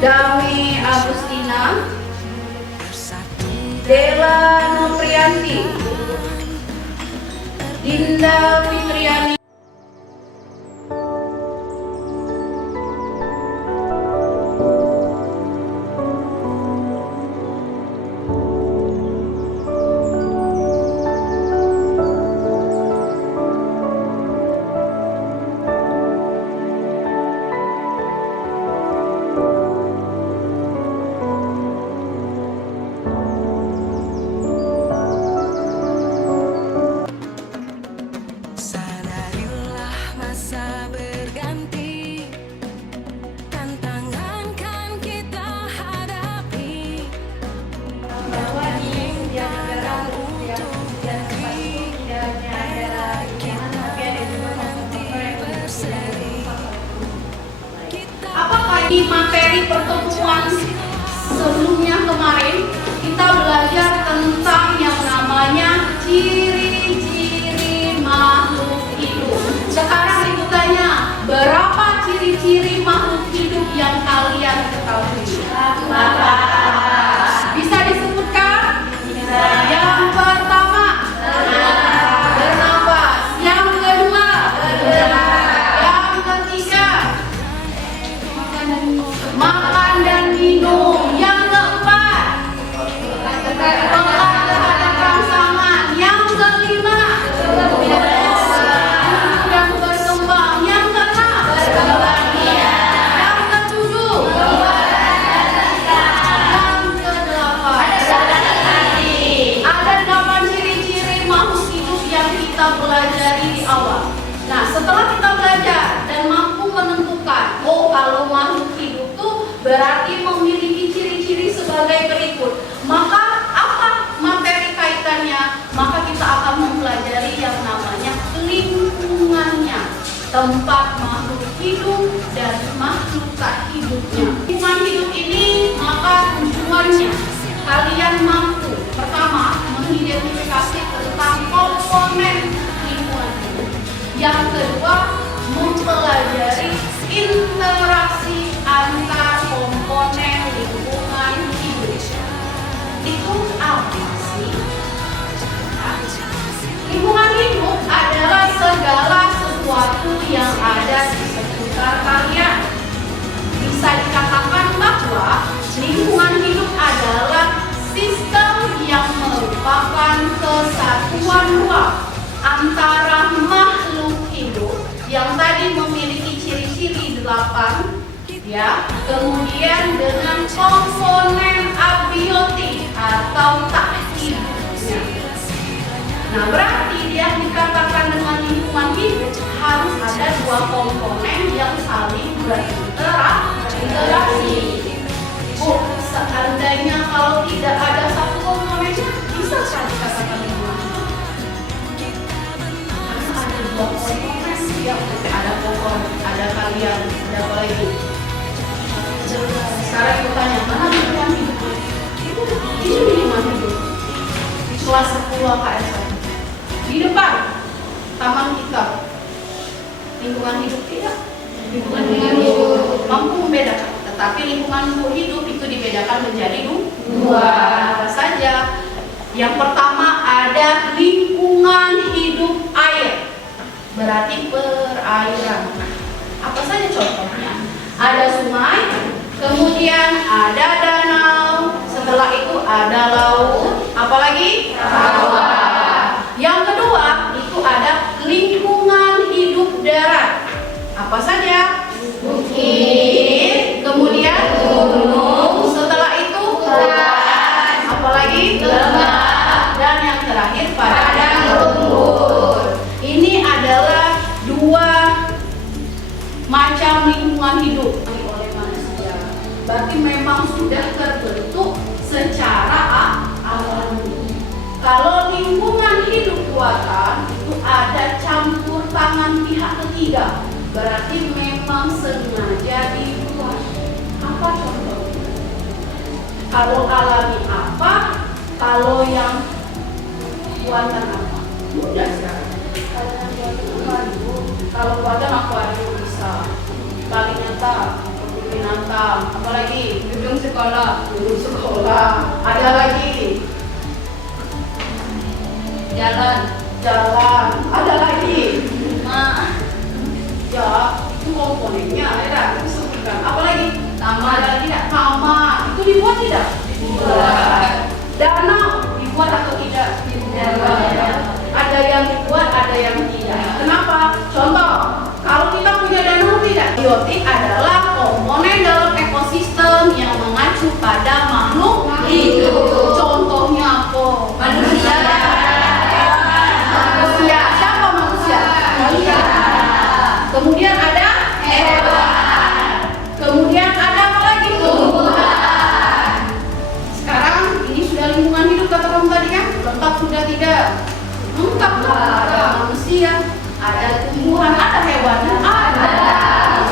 Dami Agustina, Dela Noprianti, Dinda Fitriani. Di materi pertemuan sebelumnya kemarin kita belajar tentang yang namanya ciri-ciri makhluk hidup. Sekarang ibu tanya, berapa ciri-ciri makhluk hidup yang kalian ketahui? Bisa disebutkan? Yang pertama, bernafas. Yang kedua, yang ketiga, makan dan minum. Yang keempat, pengaruh terhadap rangsangan. Yang kelima, dan berkembang. Yang keenam, yang ketujuh, yang kedelapan. Ada 8 ciri-ciri makhluk hidup yang kita pelajari di awal. Nah, setelah kita belajar dan mampu menentukan, oh kalau makhluk hidup berarti memiliki ciri-ciri sebagai berikut. Maka apa materi kaitannya? Maka kita akan mempelajari yang namanya lingkungannya, tempat makhluk hidup dan makhluk tak hidupnya. Lingkungan hidup ini maka tujuannya kalian mampu pertama mengidentifikasi tentang komponen lingkungan hidup. Yang kedua, mempelajari interaksi antar komponen lingkungan hidup. Itu apa sih? Lingkungan hidup adalah segala sesuatu yang ada di sekitar kalian. Bisa dikatakan bahwa lingkungan hidup adalah sistem yang merupakan kesatuan ruang antara makhluk hidup yang tadi memiliki ciri-ciri 8 ya, kemudian dengan komponen abiotik atau tak hidupnya. Nah, berarti dia dikatakan dengan lingkungan hidup harus ada 2 komponen yang saling berinteraksi. Oh, seandainya kalau tidak ada satu komponennya, bisa dikatakan lingkungan hidup? Karena ada 2 komponen, ya, ada pokok, ada kalian, ada apa lagi? Sekarang aku tanya, mana lingkungan hidup? Itu lingkungan hidup. Kelas 10 KS. Di depan taman kita. Lingkungan hidup tidak? Lingkungan hidup mampu membedakan. Tetapi lingkungan hidup itu dibedakan menjadi 2. Apa saja? Yang pertama ada lingkungan hidup air. Berarti perairan. Apa saja contohnya? Ada sungai, kemudian ada danau, setelah itu ada laut, apalagi? Rawa. Yang kedua, itu ada lingkungan hidup darat. Apa saja? Bukit, kemudian gunung, setelah itu hutan, apalagi? Lembah, dan yang terakhir padang rumput. Ini adalah 2 macam lingkungan hidup oleh manusia. Berarti memang sudah terbentuk secara alami. Kalau lingkungan hidup buatan itu ada campur tangan pihak ketiga. Berarti memang sengaja dibuat. Apa contohnya? Kalau alami apa? Kalau yang buatan apa? Mudah sekali. Kalau buatan akuarium bisa. Paling nyata binatang. Apalagi? Gedung sekolah. Gedung sekolah. Ada lagi? Jalan. Jalan. Ada lagi? Rumah. Ya, itu komponennya. Ya, disebutkan. Apalagi? Taman. Ada lagi tidak? Taman. Itu dibuat tidak? Dibuat. Danau dibuat atau tidak? Tidak. Ada yang dibuat, ada yang tidak. Kenapa? Contoh, kalau kita punya danau tidak? Biotik adalah komponen dalam ekosistem yang mengacu pada makhluk hidup. Contohnya apa? Manusia. Manusia. Siapa manusia? Manusia. Kemudian ada hewan. Kemudian ada apa lagi? Tumbuhan. Sekarang ini sudah lingkungan hidup kata kamu tadi kan? Lengkap sudah tidak? Lengkap lah. Ada manusia, ada tumbuhan, ada hewan, ada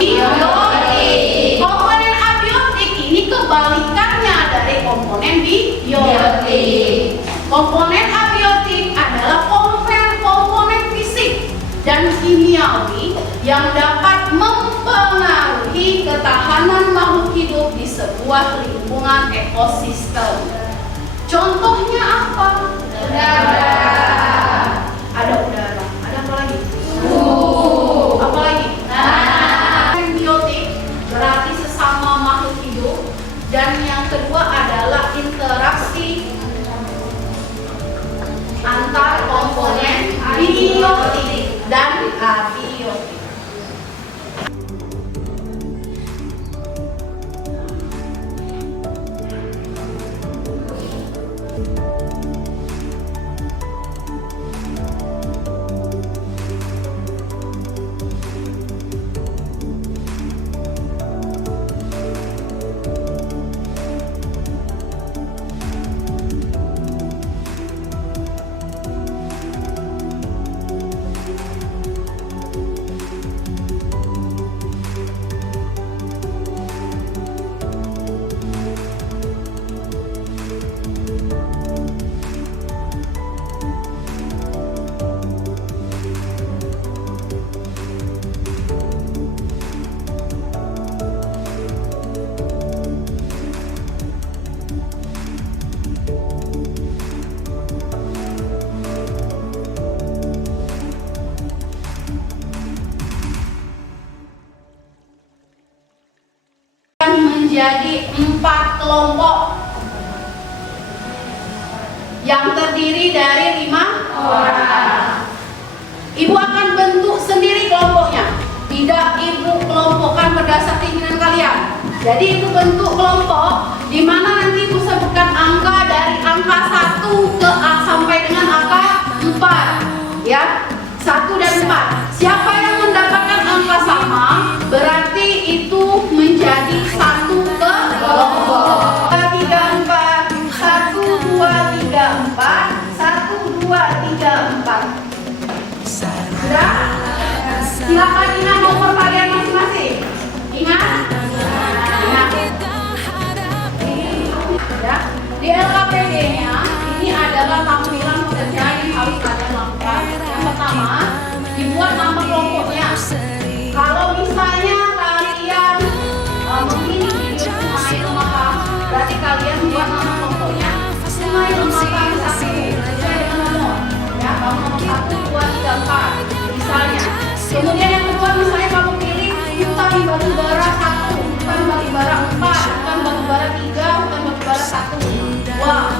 biotik. Komponen abiotik ini kebalikannya dari komponen biotik. Komponen abiotik adalah komponen fisik dan kimiawi yang dapat mempengaruhi ketahanan makhluk hidup di sebuah lingkungan ekosistem. Contohnya apa? Udara. Ada udara. Ada apa lagi? Suhu. Apa lagi? Biotik berarti sesama makhluk hidup. Dan yang kedua adalah interaksi antar komponen biotik dan abiotik. Menjadi 4 kelompok yang terdiri dari 5 orang. Ibu akan bentuk sendiri kelompoknya, tidak ibu kelompokkan berdasar keinginan kalian. Jadi ibu bentuk kelompok di mana nanti ibu sebutkan angka dari angka 1 ke sampai dengan angka 4, ya, 1 dan 4. Siapa yang mendapatkan angka sama berarti itu menjadi 1 kelompok. 3, 4, 1, 2, 3, 4, 1, 2, 3, 4. Sudah? Silakan ingat nomor kalian masing-masing. Ingat? Ingat. Ya. Di LKPD-nya ini adalah tampilan pekerjaan yang harus kalian lakukan. Yang pertama, dibuat nama kelompoknya. Kalau misalnya kalian memilih video Sungai Lemakang, berarti kalian buat nama kelompoknya Sungai Lemakang 1 sesuai dengan nomor. Ya, kamu nomor 1, 2, 3, 4 misalnya. Kemudian yang kedua, misalnya kamu pilih hutan batubara 1, hutan batubara 4, hutan batubara 3, hutan batubara 1. Wah,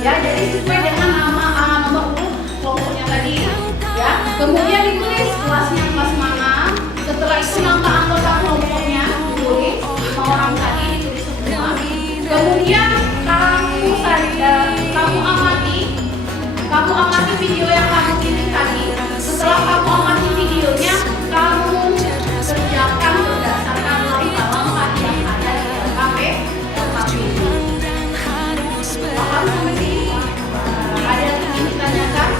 ya, jadi sesuai dengan nama nomor urut kelompoknya tadi. Ya, kemudian ditulis kelasnya kelas mana. Setelah itu nama anggota kelompoknya ditulis, 5 orang tadi ditulis semua. Kemudian kamu amati video yang kamu pilih tadi. Setelah kamu amati videonya, kamu kerjakan berdasarkan alamat yang ada di LKP. Paham sampai sini? Ada yang ingin ditanyakan?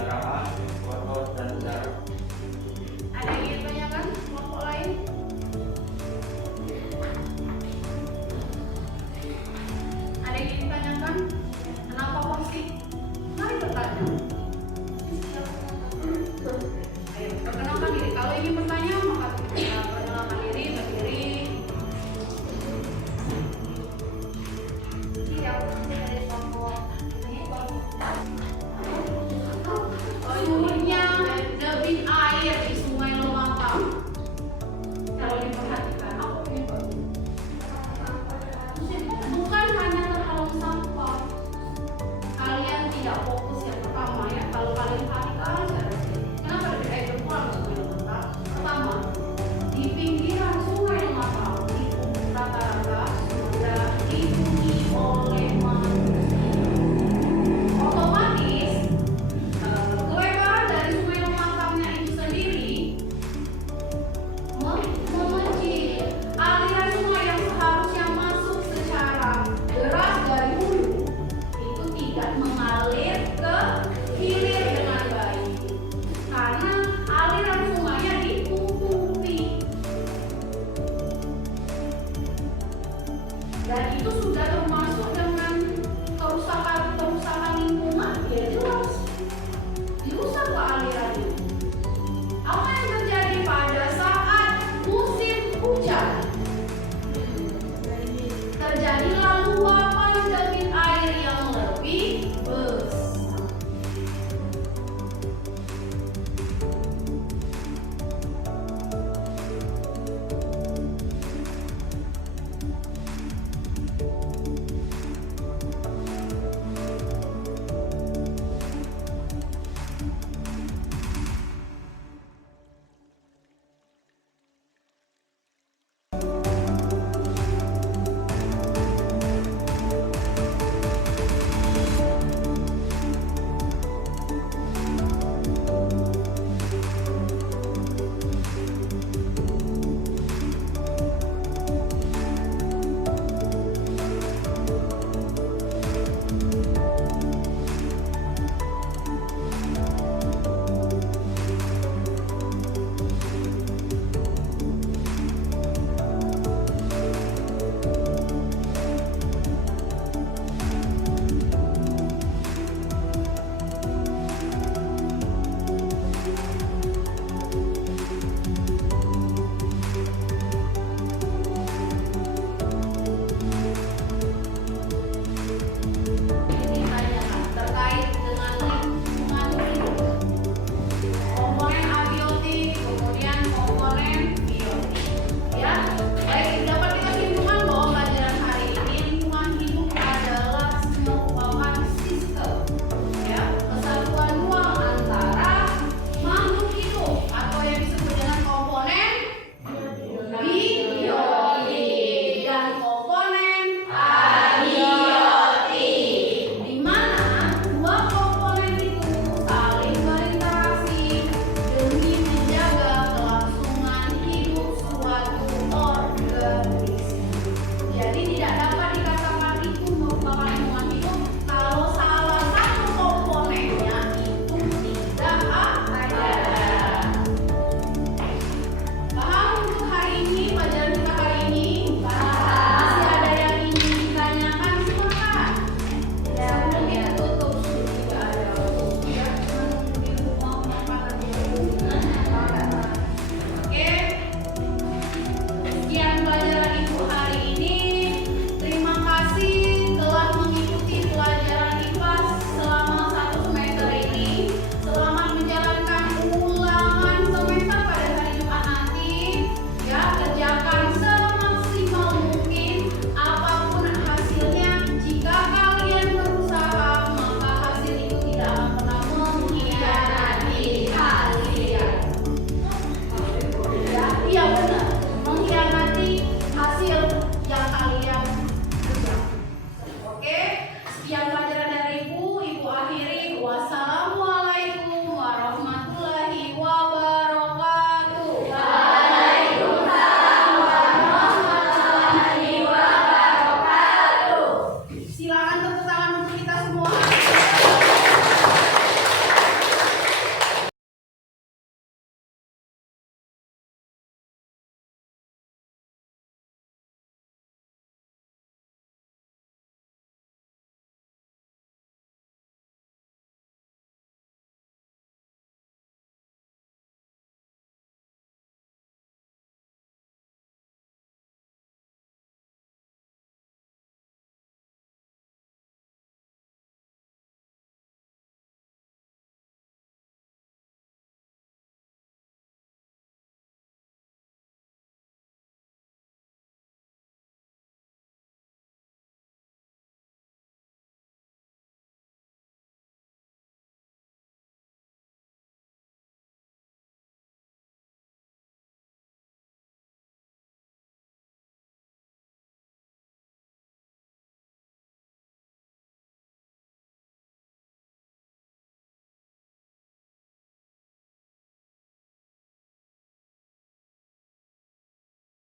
Cara apa?